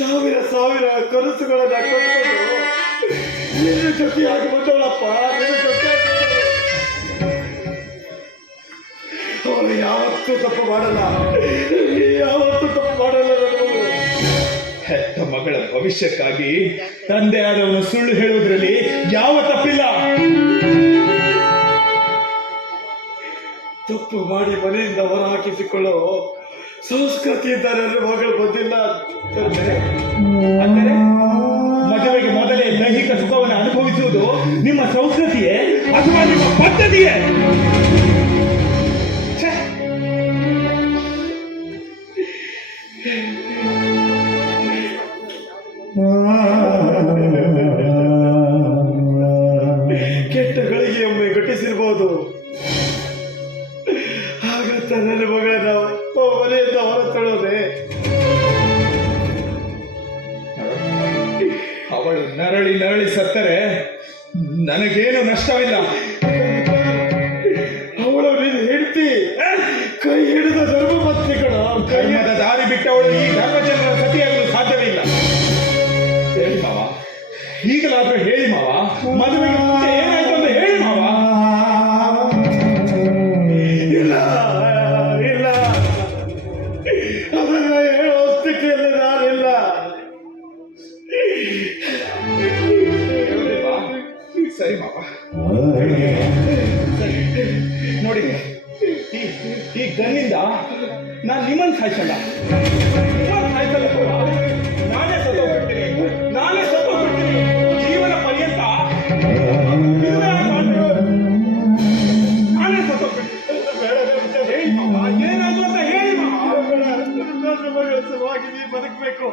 ಸಾವಿರ ಸಾವಿರ ಕನಸುಗಳನ್ನ ಕಟ್ಕೊಂಡು ನಿನ್ನ ಜೊತೆಯಾಗಿ ಬಂದವಳಪ್ಪ. ನಿನ್ನ ಜೊತೆಯಾಗಿ ಅವಳು ಯಾವತ್ತೂ ತಪ್ಪು ಮಾಡಲ್ಲ, ಯಾವತ್ತೂ ತಪ್ಪು ಮಾಡಲ್ಲ. ಹೆತ್ತ ಮಗಳ ಭವಿಷ್ಯಕ್ಕಾಗಿ ತಂದೆ ಆದವನು ಸುಳ್ಳು ಹೇಳುವುದರಲ್ಲಿ ಯಾವ ತಪ್ಪಿಲ್ಲ. ತಪ್ಪು ಮಾಡಿ ಮನೆಯಿಂದ ಹೊರ ಹಾಕಿಸಿಕೊಳ್ಳೋ ಸಂಸ್ಕೃತಿಯಿಂದ ನನ್ನ ಮಗಳು ಬಂದಿಲ್ಲ. ಅಂದರೆ ಮದುವೆಗೆ ಮೊದಲೇ ದೈಹಿಕ ಸುಖವನ್ನು ಅನುಭವಿಸುವುದು ನಿಮ್ಮ ಸಂಸ್ಕೃತಿಯೇ ಅಥವಾ ನಿಮ್ಮ ಪದ್ಧತಿಯೇ? ಕೆಟ್ಟ ಗಳಿಗೆಯೊಮ್ಮೆ ಘಟಿಸಿರ್ಬೋದು. ಹಾಗಂತ ನನ್ನ ಮಗಳನ್ನ ಮನೆಯಿಂದ ಹೊರತಳ್ಳೋದೆ? ಅವಳು ನರಳಿ ನರಳಿ ಸತ್ತರೆ ನನಗೇನು ನಷ್ಟವಿಲ್ಲ. ಅವಳು ನೀನು ಹೆಂಡತಿ, ಕೈ ಹಿಡಿದ ಧರ್ಮಪತ್ನಿಗಳು. ಕೈಮದ ದಾರಿ ಬಿಟ್ಟವಳು ಈ ಧರ್ಮಚಂದ್ರ ಸತಿಯಾಗಲು ಸಾಧ್ಯವಿಲ್ಲ. ಹೇಳಿ ಮಾವ, ಈಗಲಾದ್ರೂ ಹೇಳಿ ಮಾವ, ಮದುವೆಗೆ ಮುಂಚೆ ಏನಾಯ್ತು ಅಂತ ಹೇಳಿ ಮಾವ. ಇಲ್ಲ ಇಲ್ಲ, ಅದನ್ನ ಹೇಳೋ ಸ್ಥಿತಿಯಲ್ಲಿ ನಾನಿಲ್ಲ. ಸರಿ ಮಾವ, ನೋಡಿ, ಈ ಗನ್ನಿಂದ ನಾನು ನಿಮ್ಮನ್ನು ಸಾಯಿಸಲ್ಲ, ಸಾಯಿಸಲ್ಲ. ನಾನೇ ಸತ್ತೋಗ್ಬಿಡ್ತೀನಿ, ನಾನೇ ಸತ್ತೋಗ್ಬಿಡ್ತೀನಿ. ಜೀವನ ಪರ್ಯಂತ ನಾನೇ ಸತ್ತೋಗ್ಬಿಡ್ತೀನಿ. ಹೇಳಿ ಮಾವ, ಏನಾದ್ರು ಅಂತ ಹೇಳಿ ಮಾವ. ನನ್ನ ಮಗಳ ಸಲುವಾಗಿ ನೀ ಬದುಕಬೇಕು.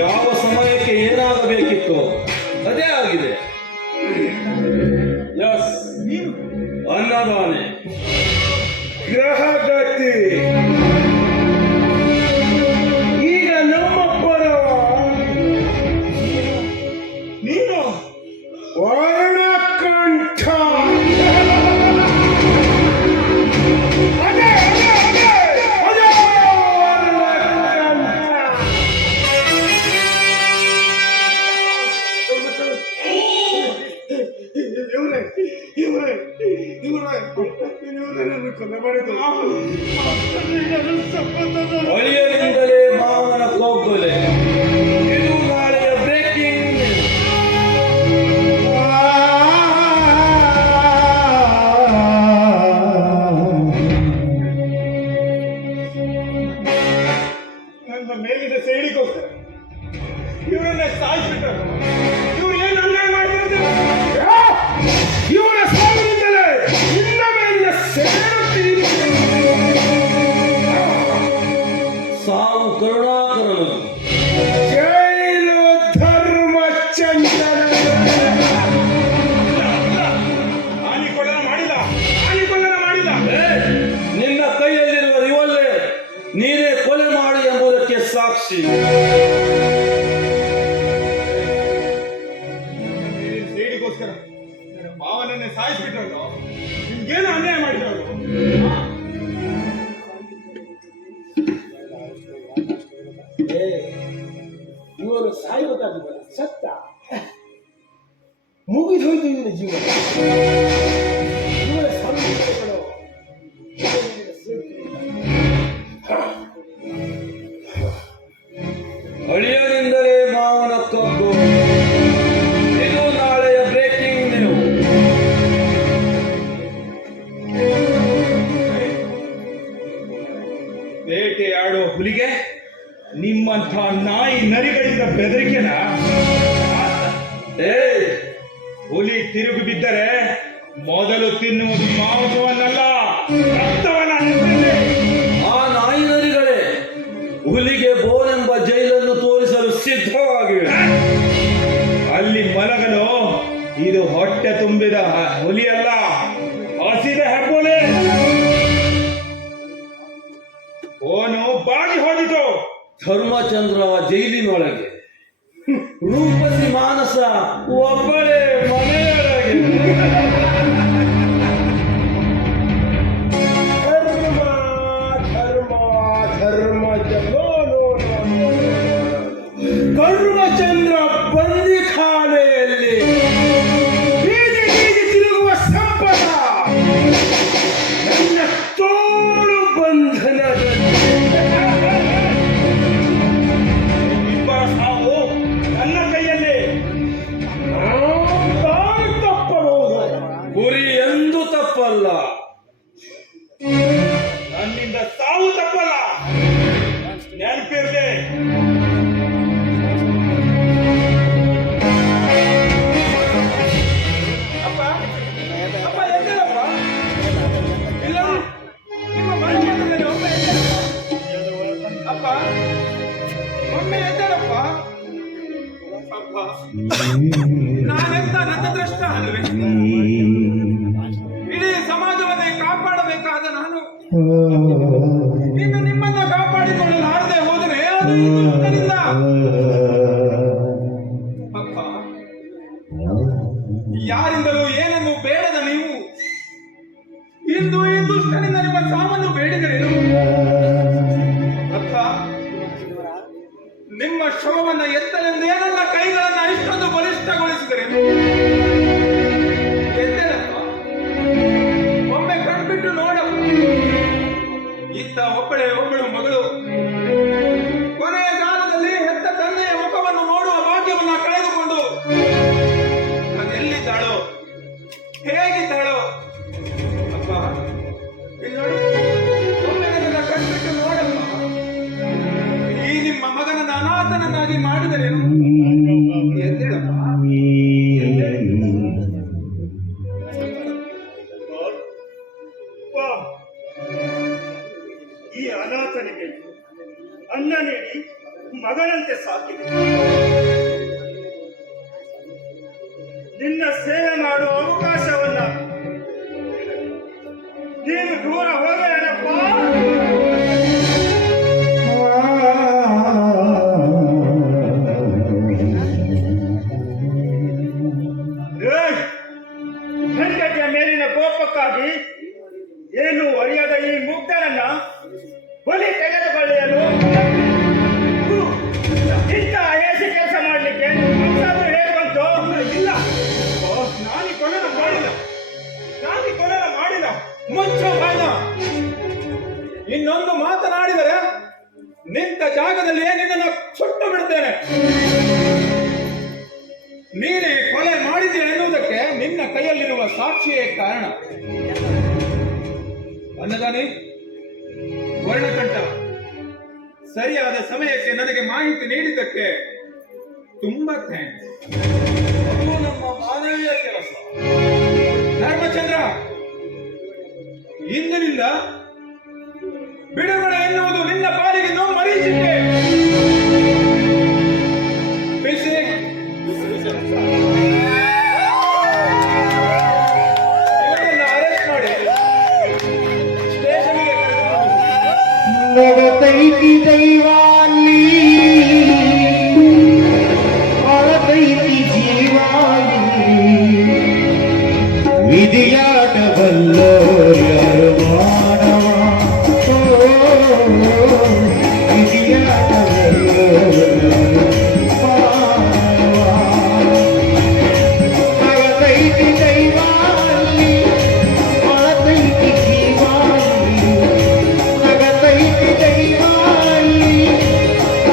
ಯಾವ ಸಮಯಕ್ಕೆ ಏನಾಗಬೇಕಿತ್ತು ಅದೇ ಆಗಿದೆ. ಯಸ್, ಅನ್ನದಾನೆ, ಗ್ರಹಗತಿ ಈಗ ನಮ್ಮಪ್ಪರ. ನೀನು ವರ್ಣಕಂಠ. ಒಳಿಯರಿಂದಲೇ ಮಾವನ ಕೋಗ್ಗೊಲೆ. ಇದು ನಾಳೆಯ ಬ್ರೇಕಿಂಗ್. ನನ್ನ ಮೇಲಿನ ಸೇಡಿಗೋಸ್ಕರ ಇವರನ್ನ ಸಾಯಿಸ್ಬಿಟ್ಟರು. ಇವರು ಏನು ಅನ್ಯಾಯ ಮಾಡಿದ್ರು? ಇವರ ಸಾವಿನಿಂದಲೇ ಇನ್ನ ಮೇಲಿನ ಸೇಡುತ್ತೀನಿ. ಸಾವು ಕರುಣಾಕರನು. ಜೈಲು ಧರ್ಮಚಂದ್ರ. ಆನಿಕೊಳ್ಳನ ಮಾಡಿದ, ಆನಿಕೊಳ್ಳನ ಮಾಡಿದ. ನಿನ್ನ ಕೈಯಲ್ಲಿರುವ ರಿವಲ್ಲೆ ನೀನೇ ಕೊಲೆ ಮಾಡಿ ಎಂಬುದಕ್ಕೆ ಸಾಕ್ಷಿ. ಸೇಡಿಗೋಸ್ಕರ ನನ್ನ ಭಾವನನ್ನೇ ಸಾಯಿಸ್ಬಿಟ್ರಲ್ಲ. ನಿಮ್ಗೇನು ಅನ್ಯಾಯ ಮಾಡಿದ್ರು? ಇವರು ಸಾಯಬೇಕಾಗಿಲ್ಲ, ಸತ್ತ ಮುಗಿದು ಹೋಯ್ತು ಇವನ ಜೀವನ. ಇವರ ಸಂಬಂಧಗಳು ಅಳಿಯರಿಂದಲೇ ಮಾವನ ಕಗ್ಗು. ಇದು ನಾಳೆಯ ಬ್ರೇಕಿಂಗ್ ನ್ಯೂಸ್. ಬೇಟೆಯಾಡೋ ಹುಲಿಗೆ ನಿಮ್ಮಂಥ ನಾಯಿ ನರಿಗಳಿಂದ ಬೆದರಿಕೆನ? ಹುಲಿ ತಿರುಗಿ ಬಿದ್ದರೆ ಮೊದಲು ತಿನ್ನುವುದು ಮಾಂಸವನ್ನಲ್ಲ, ರಕ್ತವನ್ನ. ಆ ನಾಯಿ ನರಿಗಳೇ ಹುಲಿಗೆ ಬೋನೆಂಬ ಜೈಲನ್ನು ತೋರಿಸಲು ಸಿದ್ಧವಾಗಿವೆ. ಅಲ್ಲಿ ಮಲಗಲು ಇದು ಹೊಟ್ಟೆ ತುಂಬಿದ ಹುಲಿಯಲ್ಲ, ಹಸಿದ ಹೆಬ್ಬುಲಿ. ಓನು ಬಾಗಿ ಹೋದಿತು. ಧರ್ಮಚಂದ್ರ ಜೈಲಿನೊಳಗೆ, ರೂಪಸಿ ಮಾನಸ ಒಬ್ಬಳೇ ಮನೆಯೊಳಗೆ. ಧರ್ಮ ಧರ್ಮ ಧರ್ಮ ಜಗೋ ನೋ ನೋ ನೋ. ಕರ್ಮಚಂದ್ರ ಬಂದಿಖಾನೆಯಲ್ಲಿ ಬೀದಿ ಬೀದಿ ತಿರುಗುವ ಸಂಪದ ನನ್ನ ತೋಳು ಬಂಧನದಲ್ಲಿ. ಇಬ್ಬರ ಸಾವು ನನ್ನ ಕೈಯಲ್ಲಿ. ತಾನು ತಪ್ಪಬಹುದು. ಗುರಿ ಎಂದೂ ತಪ್ಪಲ್ಲ. ನನ್ನಿಂದ ಸಾವು ತಪ್ಪಲ್ಲ, ನೆನಪಿರ್ಲಿ. ಅಪ್ಪ ಅಪ್ಪ ಎದ್ದೇಳಪ್ಪ. ಇಲ್ಲ ನಿಮ್ಮ ಮನೆ ಮಾತುಗಳಲ್ಲಿ ಒಮ್ಮೆ ಎದ್ದೇಳಪ್ಪ. ಅಪ್ಪ ಒಮ್ಮೆ ಎದ್ದೇಳಪ್ಪ. ಅಪ್ಪ ನಾನೆಂತ ನತದೃಷ್ಟ ಅಲ್ವೇ? ಇಡೀ ಸಮಾಜವನ್ನೇ ಕಾಪಾಡಬೇಕಾದ ನಾನು ಇನ್ನು ನಿಮ್ಮನ್ನ ಕಾಪಾಡಿಕೊಳ್ಳಲಾರದೆ ಹೋದರೆ ಅದು ಈ ದುಷ್ಟನಿಂದ. ಅಪ್ಪ ಯಾರಿಂದಲೂ ಏನನ್ನು ಬೇಡದ ನೀವು ಇಂದು ಈ ದುಷ್ಟನಿಂದ ನಿಮ್ಮ ಸಾವನ್ನು ಬೇಡಿದರೇನು? ಅಪ್ಪ ನಿಮ್ಮ ಶವವನ್ನ ಎತ್ತಲೆಂದೇ ನನ್ನ ಕೈಗಳನ್ನ ಇಷ್ಟೊಂದು ಬಲಿಷ್ಠಗೊಳಿಸಿದರೇನು? ಎದ್ದೇಳಪ್ಪ, ಒಮ್ಮೆ ಕಣ್ಬಿಟ್ಟು ನೋಡಪ್ಪ. ಇತ್ತ ಒಬ್ಬಳು ಮಗಳು ಕೊನೆಯ ಕಾಲದಲ್ಲಿ ಹೆತ್ತ ತಂದೆಯ ಮುಖವನ್ನು ನೋಡುವ ಭಾಗ್ಯವನ್ನ ಕಳೆದುಕೊಂಡು ಅದೆಲ್ಲಿದ್ದಾಳೋ, ಹೇಗಿದ್ದಾಳೋ? ಅಪ್ಪ ಇಲ್ಲಿ ನೋಡಿ, ಒಮ್ಮೆ ನನ್ನ ಕಣ್ಬಿಟ್ಟು ನೋಡಪ್ಪ. ಈ ನಿಮ್ಮ ಮಗನನ್ನ ಅನಾಥನನ್ನಾಗಿ ಮಾಡಿದರೇನು? ಎದ್ದೇಳಪ್ಪ, ಈ ಅನಾಥನಿಗೆ ಅನ್ನ ನೀಡಿ ಮಗನಂತೆ ಸಾಕಿದೆ. ನಿನ್ನ ಸೇವೆ ಮಾಡುವ ಅವಕಾಶವನ್ನ ನೀನು ದೂರ ಹೋಗಲೇನಪ್ಪ. ಹೆಂಡತಿಯ ಮೇಲಿನ ಕೋಪಕ್ಕಾಗಿ ಏನು ಅರಿಯದ ಈ ಮುಗ್ಧರನ್ನ ಬಲಿ ತೆಗೆದುಕೊಳ್ಳಲು ಇಂಥ ಅಯಸಿ ಕೆಲಸ ಮಾಡಲಿಕ್ಕೆ ಹೇಗೆ ಬಂತು? ಇಲ್ಲ, ನಾನು ಕೊಲೆನ ಮಾಡಿಲ್ಲ. ಮುಚ್ಚ ಬಾಯ್ನ. ಇನ್ನೊಂದು ಮಾತನಾಡಿದರೆ ನಿಂತ ಜಾಗದಲ್ಲಿಯೇ ನಿನ್ನನ್ನು ಸುಟ್ಟು ಬಿಡ್ತೇನೆ. ನೀನೇ ಕೊಲೆ ಮಾಡಿದೆ ಎನ್ನುವುದಕ್ಕೆ ನಿನ್ನ ಕೈಯಲ್ಲಿರುವ ಸಾಕ್ಷಿಯೇ ಕಾರಣ. ಅನ್ನದಾನಿ ವರ್ಣಕಂಠ, ಸರಿಯಾದ ಸಮಯಕ್ಕೆ ನನಗೆ ಮಾಹಿತಿ ನೀಡಿದ್ದಕ್ಕೆ ತುಂಬಾ ಥ್ಯಾಂಕ್ಸ್. ಅದು ನಮ್ಮ ಮಾನವೀಯ ಕೆಲಸ. ಧರ್ಮಚಂದ್ರ, ಇಂದಿನಿಂದ ಬಿಡುಗಡೆ ಎನ್ನುವುದು ನಿನ್ನ ಪಾಲಿಗೆ ನೋವು ಮರೀಚಿಕೆ. ಬಿಸಿ ಇವನನ್ನ ಅರೆಸ್ಟ್ ಮಾಡಿ ಸ್ಟೇಷನ್ಗೆ ನಗತೈತಿ ದೈವಾಲಿ ಅಳತೈತಿ ಜೀವಾಲಿ ವಿಧಿಯಾಟ ಬಲ್ಲೋ ಯಾರು ಮಾನವ ವಿಧಿಯಾಟ ಬಲ್ಲೋ ನಗತೈತಿ ದೈವಾಲಿ ಅಳತೈತಿ ಜೀವಾಲಿ ನಗತೈತಿ ದೈವಾಲಿ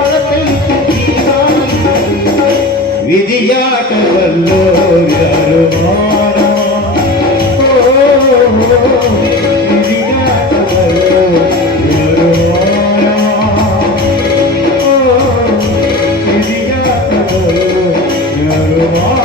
ಅಳತೈತಿ ಜೀವಾಲಿ ವಿಧಿಯಾಟವಲ್ಲೋ ಯಾರು ಮಾನವ ವಿಧಿಯಾಟವಲ್ಲೋ ಯಾರು ಮಾನವ ವಿಧಿಯಾಟವಲ್ಲೋ ಯಾರು ಮಾನವ